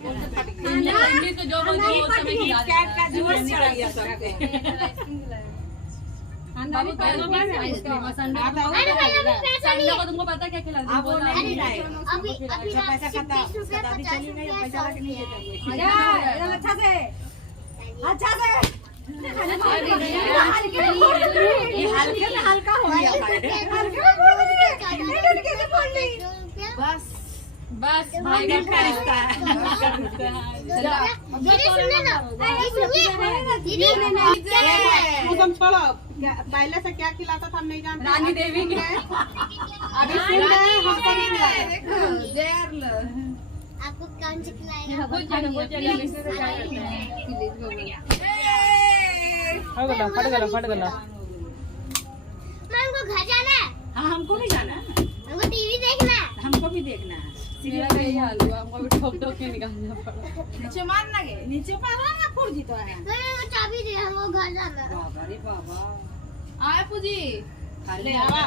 ये तो जो बोल वो समय की याद कैट का जोश चढ़ गया सबके। बाबू आइसक्रीम संडे संडे को तुमको पता क्या खिला आप वो नहीं लाए। अभी जब पैसा खाता दादी चली गई पैसा लाके नहीं देता। एकदम अच्छा से ये हल्के में हल्का हो गया बस बस भाई का रिश्ता है। दीदी सुनिए ना, दीदी तुम छोड़ो, पहले से क्या खिलाता था हम नहीं जानते। रानी देवी के अभी सुन रहे हैं हम सब आपको कौन सा खिलाएगा? बहुत जगह वैसे तो क्या करते हैं फट गला हमको घर जाना है, हाँ हमको भी जाना है, हमको टीवी देखना है। हमको भी देखना है। मेरा तो यही हाल हुआ हमको भी ठोक ठोक के निकालना पड़ा नीचे मार लगे नीचे पर ना फूल जी तो है। तो हमको चाबी दे, हमको घर जाना है। बाबा रे बाबा आए पूजी ले आवा।